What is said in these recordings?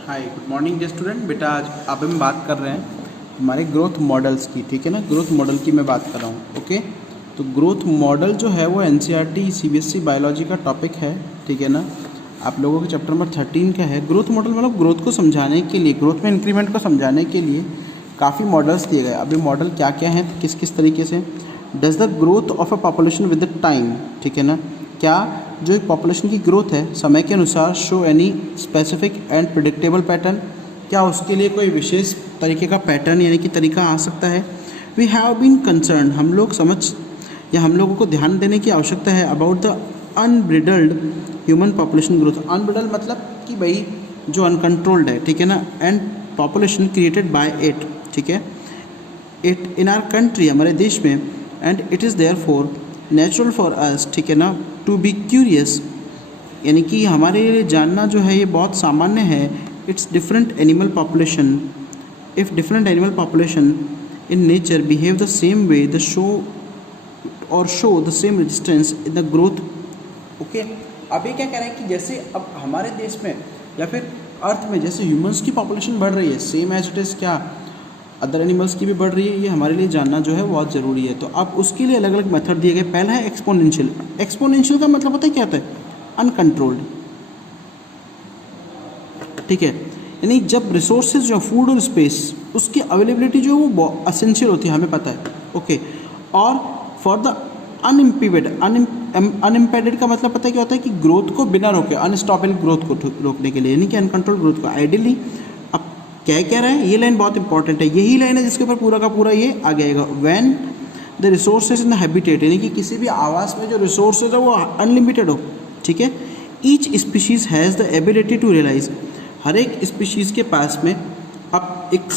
Hi good morning day student. बेटा आज अब हम बात कर रहे हैं हमारे ग्रोथ मॉडल्स की, ठीक है ना। ग्रोथ मॉडल की मैं बात कर रहा हूँ, ओके। तो ग्रोथ मॉडल जो है वो एनसीईआरटी सीबीएसई बायोलॉजी का टॉपिक है, ठीक है ना। आप लोगों के चैप्टर नंबर 13 का है। ग्रोथ मॉडल मतलब ग्रोथ को समझाने के लिए, ग्रोथ में इंक्रीमेंट को समझाने के लिए काफ़ी मॉडल्स दिए गए। अभी मॉडल क्या क्या हैं, किस किस तरीके से। Does the growth of a population with the time, ठीक है ना। क्या जो एक पॉपुलेशन की ग्रोथ है समय के अनुसार show any specific and predictable pattern, क्या उसके लिए कोई विशेष तरीके का पैटर्न यानी कि तरीका आ सकता है। वी हैव बीन कंसर्न, हम लोग समझ या हम लोगों को ध्यान देने की आवश्यकता है about the unbridled human population growth. Unbridled मतलब कि भाई जो अनकंट्रोल्ड है, ठीक है ना, and population created by it, ठीक है, इट इन आवर कंट्री, हमारे देश में। And it is there for natural for us, ठीक है ना, टू बी क्यूरियस, यानी कि हमारे लिए जानना जो है ये बहुत सामान्य है। It's different animal population, if different animal population in nature behave the same way the show the same resistance in the growth, okay. अब ये क्या कह रहे हैं कि जैसे अब हमारे देश में या फिर अर्थ में जैसे ह्यूमंस की पॉपुलेशन बढ़ रही है, सेम एज इट इज़ क्या अदर एनिमल्स की भी बढ़ रही है, ये हमारे लिए जानना जो है बहुत ज़रूरी है। तो अब उसके लिए अलग अलग मेथड दिए गए। पहला है एक्सपोनेंशियल। एक्सपोनेंशियल का मतलब होता है क्या होता है, अनकंट्रोल्ड, ठीक है। यानी जब रिसोर्सेज जो फूड और स्पेस उसकी अवेलेबिलिटी जो है वो असेंशियल होती है, हमें पता है, ओके। और फॉर द अनइम्पेडेड का मतलब पता है क्या होता है कि ग्रोथ को बिना रोके, अनस्टॉपेबल ग्रोथ को रोकने के लिए, यानी कि अनकंट्रोल ग्रोथ को। आइडियली अब क्या कह रहा है, ये लाइन बहुत इंपॉर्टेंट है, यही लाइन है जिसके ऊपर पूरा का पूरा ये आ जाएगा। When the resources in the habitat, यानी कि किसी भी आवास में जो रिसोर्सेज है वो अनलिमिटेड हो, ठीक है। Each species has the ability to realize, हर एक स्पीशीज़ के पास में अब एक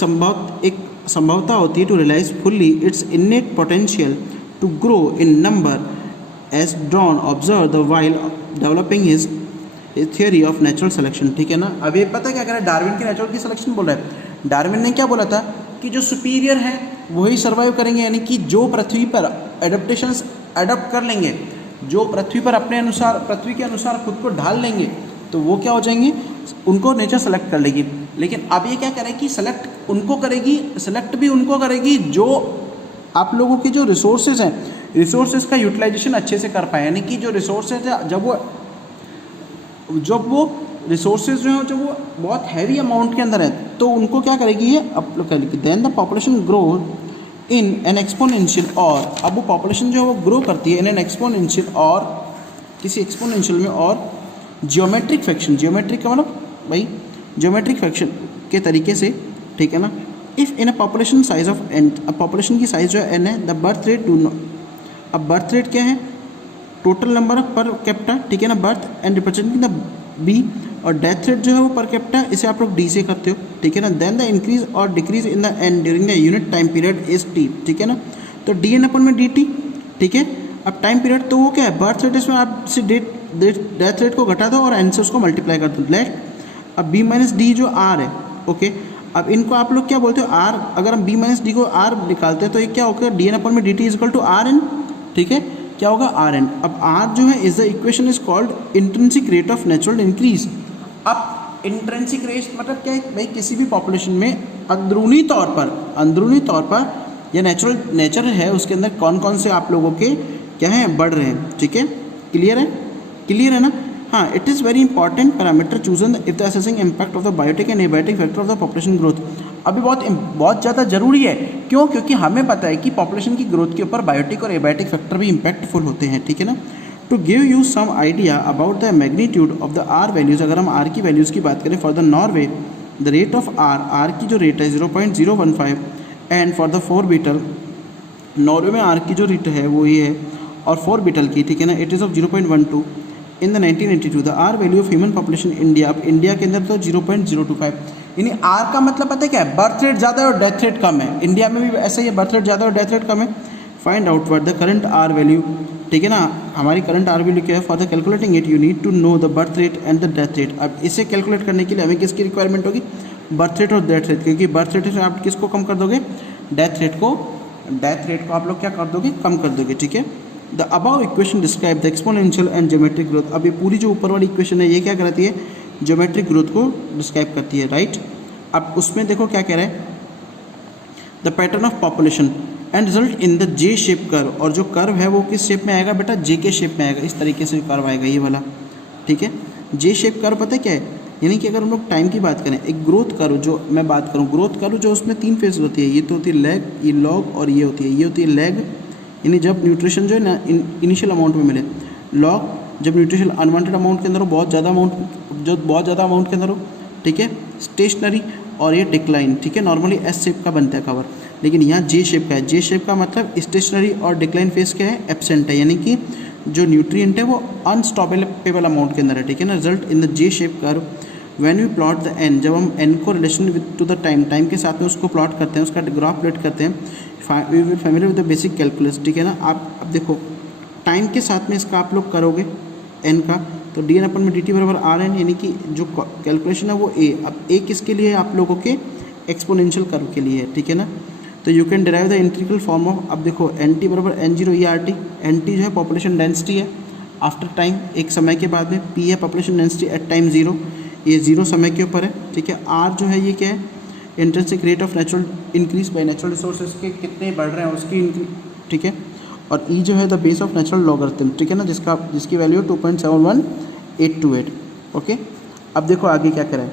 संभवता होती है to realise fully its innate potential to grow in number as Darwin observe the while developing his theory of natural selection, ठीक है ना। अब ये पता क्या कह रहा है, डार्विन की नेचुरल की सिलेक्शन बोल रहा है। डार्विन ने क्या बोला था कि जो सुपीरियर है वही सर्वाइव करेंगे, यानी कि जो पृथ्वी पर एडेप्टेशंस एडप्ट कर लेंगे, जो पृथ्वी पर अपने अनुसार, पृथ्वी के अनुसार खुद को ढाल लेंगे, तो वो क्या हो जाएंगे, उनको नेचर सेलेक्ट कर लेगी। लेकिन अब ये क्या कह रहा है कि सेलेक्ट उनको करेगी, सेलेक्ट भी उनको करेगी जो आप लोगों के जो रिसोर्सेज हैं, रिसोर्सेज का यूटिलाइजेशन अच्छे से कर पाए। यानी कि जो रिसोर्सेज है जब वो रिसोर्सेज जो हैं जब वो बहुत हैवी अमाउंट के अंदर है, तो उनको क्या करेगी ये अपलोड करेगी। Then the population grow in an exponential, और अब वो पॉपुलेशन जो है वो ग्रो करती है इन एन एक्सपोनेंशियल, और किसी एक्सपोनेंशियल में, और जियोमेट्रिक फ्रैक्शन, जियोमेट्रिक का मतलब भाई जियोमेट्रिक फ्रैक्शन के तरीके से, ठीक है ना। If in a population size of N, अब पॉपुलेशन की साइज जो है एन है, the birth rate do not, अब बर्थ रेट क्या है, total number of per capita, ठीक है ना, birth and representing the B, और डेथ रेट जो है वो पर कैपिटा, इसे आप लोग डी से करते हो, ठीक है ना। देन द इंक्रीज और decrease in the end during the unit time period is T, ठीक है ना। तो डी एन अपन में डी टी, ठीक है। अब टाइम पीरियड तो वो क्या है, बर्थ रेट, इसमें आप से डेथ रेट को घटा दो और एन से उसको मल्टीप्लाई कर दो, लेट अब बी माइनस डी जो आर है, ओके। अब इनको आप लोग क्या बोलते हो, आर, अगर हम बी माइनस डी को आर निकालते हैं तो ये क्या होगा, डी एन अपन में D T is equal to R N, ठीक है, क्या होगा आर एन। अब आर जो है is the equation is called intrinsic rate of natural increase. अब इंट्रिंसिक रेट मतलब क्या है भाई, किसी भी पॉपुलेशन में अंदरूनी तौर पर या नेचर है उसके अंदर कौन कौन से आप लोगों के क्या हैं, बढ़ रहे हैं, ठीक है। क्लियर है ना। हाँ, it is very important parameter chosen if the assessing impact of the biotic and abiotic factor of the population growth. अभी बहुत ज़्यादा जरूरी है, क्यों, क्योंकि हमें पता है कि पॉपुलेशन की ग्रोथ के ऊपर बायोटिक और एबायोटिक फैक्टर भी इम्पैक्टफुल होते हैं, ठीक है ना। To give you some idea about the magnitude of the R values, अगर हम आर की वैल्यूज़ की बात करें, for the Norway the rate of R की जो रेट है 0.015, and for the 4 beetle, Norway में आर की जो रेट है वो ये है, और 4 बीटल की, ठीक है ना, it is of 0.12 in the 1982। The R value of human population India, अब इंडिया के अंदर तो 0.025, यानी आर का मतलब पता है क्या है, बर्थ रेट ज़्यादा है और डेथ रेट कम है। इंडिया में भी ऐसा ही है, बर्थ रेट ज़्यादा और डेथ रेट कम है। Find out what the current R value, ठीक है ना, हमारी करंट आर वैल्यू क्या है। For the calculating it you need to know the birth rate and the death rate. अब इसे कैलकुलेट करने के लिए हमें किसकी रिक्वायरमेंट होगी, बर्थ रेट और डेथ रेट, क्योंकि बर्थ रेट से आप किसको कम कर दोगे, डेथ रेट को आप लोग क्या कर दोगे, कम कर दोगे, ठीक है। The above equation describe the exponential and geometric growth. अब ये पूरी जो ऊपर वाली इक्वेशन है ये क्या कराती है, ज्योमेट्रिक ग्रोथ को डिस्क्राइब करती है, राइट। अब उसमें देखो क्या कह रहा है, the pattern of population and result in the J shape curve, और जो कर्व है वो किस शेप में आएगा बेटा, जे के शेप में आएगा। इस तरीके से कर्व आएगा ये वाला, ठीक है। जे शेप कर्व पता है क्या है, यानी कि अगर हम लोग टाइम की बात करें, एक ग्रोथ कर्व जो मैं बात करूँ, ग्रोथ कर्व जो उसमें 3 फेज होती है, ये तो होती है लेग, ये लॉग और ये होती है लेग, यानी जब न्यूट्रिशन जो है ना इनिशियल अमाउंट में मिले, लॉग जब न्यूट्रिशन अनवांटेड अमाउंट के अंदर हो, बहुत ज़्यादा अमाउंट के अंदर हो, ठीक है, स्टेशनरी, और ये डिक्लाइन, ठीक है। नॉर्मली एस शेप का बनता है कवर, लेकिन यहाँ जे शेप का है। जे शेप का मतलब स्टेशनरी और डिक्लाइन फेज क्या है, एब्सेंट है, यानी कि जो न्यूट्रिएंट है वो अनस्टॉपेबल अमाउंट के अंदर है, ठीक है ना। Result in the J shape curve when we plot the N, जब हम एन को relation with to the time के साथ में उसको प्लॉट करते हैं, उसका ग्राफ प्लॉट करते हैं, we will familiar with the basic calculus, ठीक है ना। आप अब देखो टाइम के साथ में इसका आप लोग करोगे एन का, तो डी एन अपन में डी टी बराबर आर एन, यानी कि जो कैलकुलेशन है वो ए। अब ए किसके लिए है, आप लोगों के एक्सपोनेंशियल कर्व के लिए है, ठीक है ना। तो you can derive the integral form of, अब देखो एन टी बराबर N zero E R T, N T जो है पॉपुलेशन डेंसिटी है आफ्टर टाइम, एक समय के बाद में, पी है population density at time zero, ये जीरो समय के ऊपर है, ठीक है। आर जो है ये क्या है, intrinsic rate of natural increase by natural resources के कितने बढ़ रहे हैं उसकी, ठीक है। और ई जो है the base of natural logarithm, ठीक है ना, जिसकी वैल्यू 2.71828, ओके। अब देखो आगे क्या करें,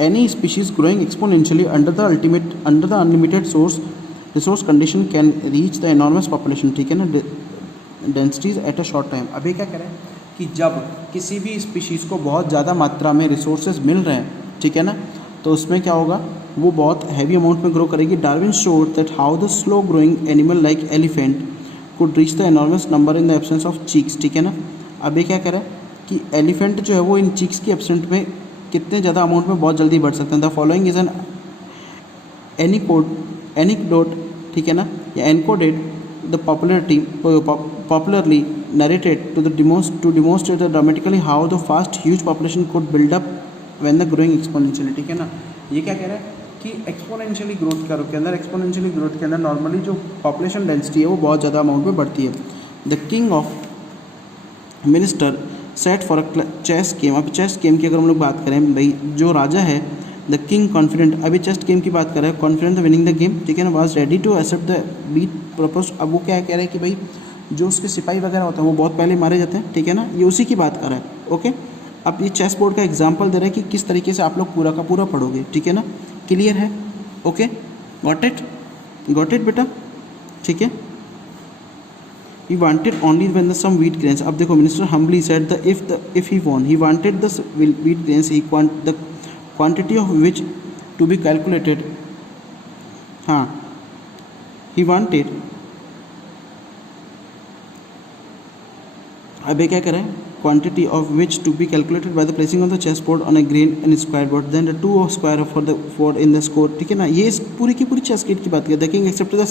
any species growing exponentially under the unlimited resource condition can reach the enormous population, ठीक है ना, densities at a short time. अभी क्या करें कि जब किसी भी स्पीशीज़ को बहुत ज़्यादा मात्रा में रिसोर्सेज मिल रहे हैं, ठीक है ना, तो उसमें क्या होगा, वो बहुत हैवी अमाउंट में ग्रो करेगी। Darwin showed that how the slow growing animal like elephant could reach the enormous number in the absence of cheeks, ठीक है ना। अब ये क्या करें कि एलिफेंट जो है वो इन चीक्स की एब्सेंट में कितने ज़्यादा अमाउंट में बहुत जल्दी बढ़ सकते हैं। द फॉलोइंग इज एन एनिक्डोट, ठीक है ना, या encoded the popularly narrated to demonstrate dramatically how the fast huge population could build up when the growing exponentially, ठीक है ना। ये क्या कह रहा है कि एक्सपोनेंशियली ग्रोथ के अंदर नॉर्मली जो पॉपुलेशन डेंसिटी है वो बहुत ज़्यादा अमाउंट में बढ़ती है। The king of minister set for a chess game, अब चेस गेम की अगर हम लोग बात करें, भाई जो राजा है, द किंग कॉन्फिडेंट, अभी चेस गेम की बात कर रहे हैं, कॉन्फिडेंट विनिंग द गेम, ठीक है ना, was ready to accept the bet propose. अब वो क्या कह रहे हैं कि भाई जो उसके सिपाही वगैरह होते हैं वो बहुत पहले मारे जाते हैं, ठीक है ना, ये उसी की बात कर रहा है, ओके। अब ये चेस बोर्ड का एग्जांपल दे रहा है कि किस तरीके से आप लोग पूरा का पूरा पढ़ोगे, ठीक है ना, क्लियर है, ओके, गॉट इट बेटा, ठीक है। He wanted only when the some wheat grains. अब देखो minister humbly said the if he won, he wanted the wheat grains, the quantity of which to be calculated. हाँ, he wanted, अब ये क्या करें, quantity of which to be calculated by the placing of the chessboard on a green and square board, then the two square for in the score, ठीक है ना। ये पूरी की पूरी चेस गेट की बात करते हैं, king accept the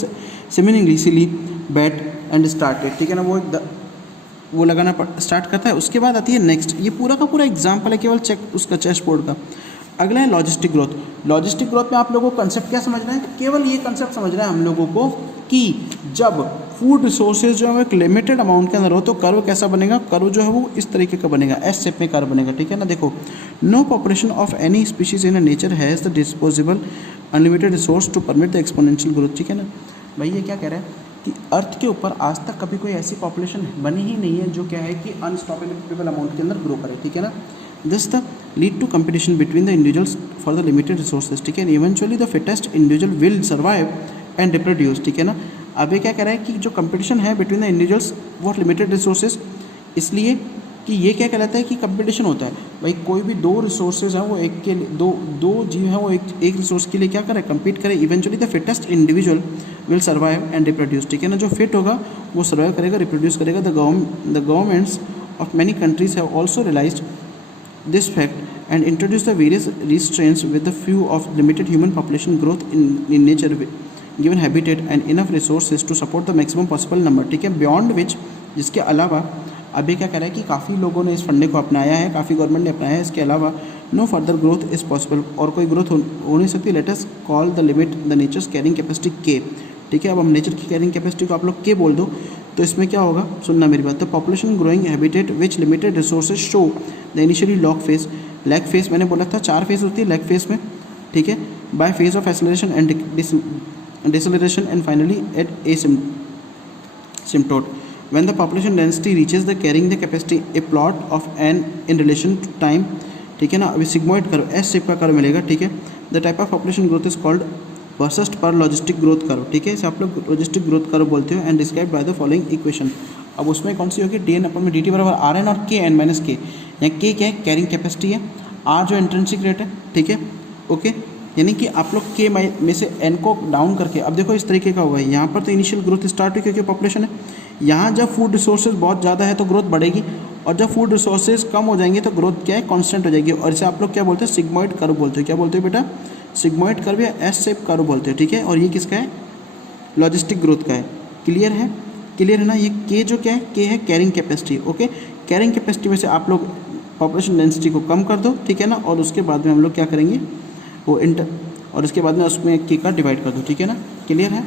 seemingly silly bet and started, ठीक है ना, वो लगाना स्टार्ट करता है। उसके बाद आती है नेक्स्ट, ये पूरा का पूरा एग्जाम्पल है केवल चेक उसका चेस बोर्ड का। अगला है लॉजिस्टिक ग्रोथ में आप लोगों को कंसेप्ट क्या समझना है, केवल ये कंसेप्ट समझना है हम लोगों को कि जब फूड रिसोर्सेज जो है एक लिमिटेड अमाउंट के अंदर हो तो कर्व कैसा बनेगा, कर्व जो है वो इस तरीके का बनेगा, एस शेप में कर्व बनेगा, ठीक है ना। देखो, no population of any species in nature has the disposable unlimited resource to permit the exponential growth, ठीक है ना। भाई ये क्या कह रहा है कि अर्थ के ऊपर आज तक कभी कोई ऐसी पॉपुलेशन बनी ही नहीं है जो क्या है कि अनस्टॉपेबल अमाउंट के अंदर ग्रो करे, ठीक है ना। This the lead to competition between the individuals for the limited resources, ठीक है। Eventually the fittest individual will survive and reproduce, ठीक है ना। अब ये क्या कह रहा है कि जो कंपटीशन है between the individuals for limited resources, इसलिए कि ये क्या कहलाता है कि कंपटीशन होता है। भाई कोई भी दो रिसोर्सेज हैं वो एक के लिए दो जीव हैं वो एक रिसोर्स के लिए क्या करें, कम्पीट करें। Eventually the fittest individual will survive and reproduce, ठीक है ना। जो फिट होगा वो सर्वाइव करेगा, रिप्रोड्यूस करेगा। The governments of many countries have also realised this fact and introduce the various restraints with the few of limited human population growth in nature given habitat and enough resources to support the maximum possible number, ठीक है। Beyond which, जिसके अलावा अभी क्या कह रहा है कि काफ़ी लोगों ने इस फंडे को अपनाया है, काफ़ी गवर्नमेंट ने अपनाया है, इसके अलावा no further growth is possible, और कोई ग्रोथ हो नहीं सकती। Let us call the limit the nature's carrying capacity K, ठीक है। अब हम नेचर की कैरिंग कैपेसिटी को आप लोग के बोल दो तो इसमें क्या होगा, सुनना मेरी बात। The population growing habitat which limited resources show the initially lag phase मैंने बोला था 4 फेज होती है लैग फेज में, ठीक है, by phase of acceleration and deceleration and finally at asymptote. When the population density reaches the carrying the capacity, a plot of n in relation to time, ठीक है ना, अभी सिग्मोइड कर्व एस शेप का curve मिलेगा, ठीक है। The type of population growth is called versus पर logistic growth curve, ठीक है, इसे आप लोग लॉजिस्टिक ग्रोथ कर्व बोलते हो and describe by the following equation. अब उसमें कौन सी होगी, डी एन अपन में डी टी बराबर आर एन और के एन माइनस के। यहाँ के क्या है, कैरिंग कैपेसिटी है, आर जो इंट्रिंसिक रेट है, ठीक है, ओके, यानी कि आप लोग के में से एन को डाउन करके, अब देखो इस तरीके का होगा, यहाँ पर तो इनिशियल ग्रोथ स्टार्ट हुई क्योंकि पॉपुलेशन है, यहाँ जब फूड रिसोर्सेज बहुत ज़्यादा है तो ग्रोथ बढ़ेगी, और जब फूड रिसोर्सेज कम हो जाएंगे तो ग्रोथ क्या है, कांस्टेंट हो जाएगी, और इसे आप लोग क्या बोलते हैं, सिग्मोइड कर्व बोलते हो। क्या बोलते हो बेटा, सिग्मोइड कर्व या एस शेप कर्व बोलते हो, ठीक है। और ये किसका है, लॉजिस्टिक ग्रोथ का है। क्लियर है, क्लियर है ना। ये के जो क्या है, के है carrying capacity, okay. Carrying capacity में से आप लोग पॉपुलेशन डेंसिटी को कम कर दो, ठीक है ना, और उसके बाद में हम लोग क्या करेंगे, वो और उसके बाद में उसमें के का डिवाइड कर दो, ठीक है ना। क्लियर है,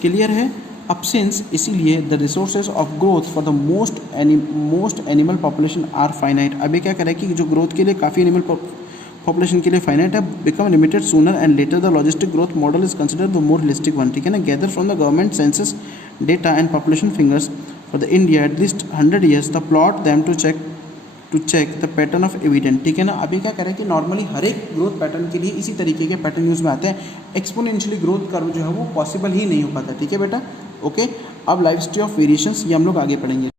क्लियर है। अब सिंस इसीलिए the resources of growth for the most animal population are finite, अभी क्या करें कि जो ग्रोथ के लिए काफ़ी एनिमल पॉपुलेशन के लिए फाइनाइट है, become limited sooner and later the logistic growth model is considered the more realistic one, ठीक है ना। Gather from the government census data and population fingers for the India at least 100 years the plot them to check the pattern of evident, ठीक है ना। अभी क्या करें कि नॉर्मली हर एक ग्रोथ पैटर्न के लिए इसी तरीके के पैटर्न यूज में आते हैं, एक्सपोनेंशियली ग्रोथ कर्व जो है वो पॉसिबल ही नहीं हो पाता, ठीक है बेटा, ओके। अब लाइफ हिस्ट्री ऑफ वेरिएशंस ये हम लोग आगे पढ़ेंगे।